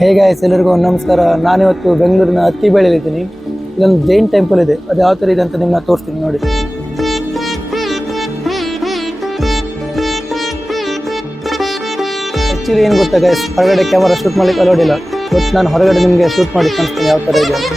ಹೇಗೆ ಎಲ್ಲರಿಗೂ ನಮಸ್ಕಾರ. ನಾನಿವತ್ತು ಬೆಂಗಳೂರಿನ ಅತ್ತಿಬೇಳೆಯಲ್ಲಿದ್ದೀನಿ. ಇಲ್ಲೊಂದು ಜೈನ್ ಟೆಂಪಲ್ ಇದೆ, ಅದು ಯಾವ ಥರ ಇದೆ ಅಂತ ನಿಮ್ಮನ್ನ ತೋರಿಸ್ತೀನಿ ನೋಡಿ. ಆ್ಯಕ್ಚುಲಿ ಏನು ಗೊತ್ತಾ ಗೈಸ್, ಹೊರಗಡೆ ಕ್ಯಾಮರಾ ಶೂಟ್ ಮಾಡ್ಲಿಕ್ಕೆ ಅಲೋಡ್ ಇಲ್ಲ. ಬಟ್ ನಾನು ಹೊರಗಡೆ ನಿಮಗೆ ಶೂಟ್ ಮಾಡಿ ಕಾಣಿಸ್ತೀನಿ ಯಾವ ಥರ ಇದೆ ಅಂತ.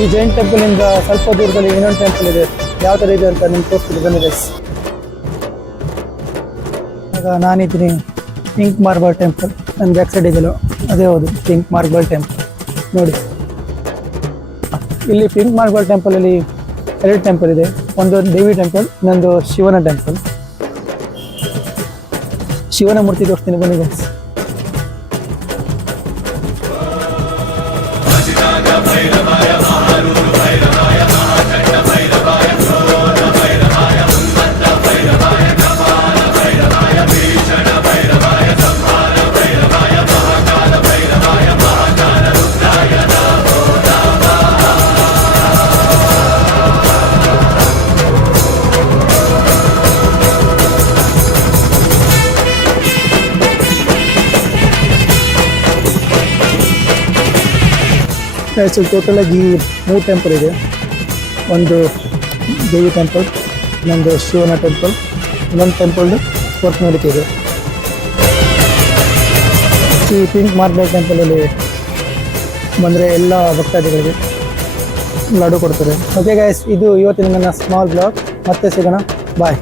ಈ ಜೈನ್ ಟೆಂಪಲಿಂದ ಸ್ವಲ್ಪ ದೂರದಲ್ಲಿ ಇನ್ನೊಂದು ಟೆಂಪಲ್ ಇದೆ, ಯಾವ ಥರ ಇದೆ ಅಂತ ನಿಮ್ಗೆ ತೋರಿಸ್ತಿದ್ದು ಬಂದಿದೆ. ಆಗ ನಾನಿದ್ದೀನಿ ಪಿಂಕ್ ಮಾರ್ಬಲ್ ಟೆಂಪಲ್. ನನ್ನ ಬ್ಯಾಕ್ ಸೈಡ್ ಇದೆಯಲ್ಲ ಅದೇ ಹೌದು, ಪಿಂಕ್ ಮಾರ್ಬಲ್ ಟೆಂಪಲ್ ನೋಡಿ. ಇಲ್ಲಿ ಪಿಂಕ್ ಮಾರ್ಬಲ್ ಟೆಂಪಲಲ್ಲಿ ಎರಡು ಟೆಂಪಲ್ ಇದೆ, ಒಂದು ದೇವಿ ಟೆಂಪಲ್, ಇನ್ನೊಂದು ಶಿವನ ಟೆಂಪಲ್. ಶಿವನ ಮೂರ್ತಿ ತೋರಿಸ್ತೀನಿ ಬಂದಿದೆ. ಟೋಟಲ್ ಆಗಿ 3 ಟೆಂಪಲ್ ಇದೆ. ಒಂದು ದೇವಿ ಟೆಂಪಲ್, ಇನ್ನೊಂದು ಶಿವನ ಟೆಂಪಲ್, ಇನ್ನೊಂದು ಟೆಂಪಲ್ ವರ್ಕ್ ನಡೀತಿದೆ. ಈ ಪಿಂಕ್ ಮಾರ್ಬಲ್ ಟೆಂಪಲಲ್ಲಿ ಬಂದರೆ ಎಲ್ಲ ಭಕ್ತಾದಿಗಳಿಗೆ ಲಾಡು ಕೊಡ್ತಾರೆ. ಓಕೆ ಗೈಸ್, ಇದು ಇವತ್ತಿನ ನನ್ನ ಸ್ಮಾಲ್ ಬ್ಲಾಗ್. ಮತ್ತೆ ಸಿಗೋಣ, ಬಾಯ್.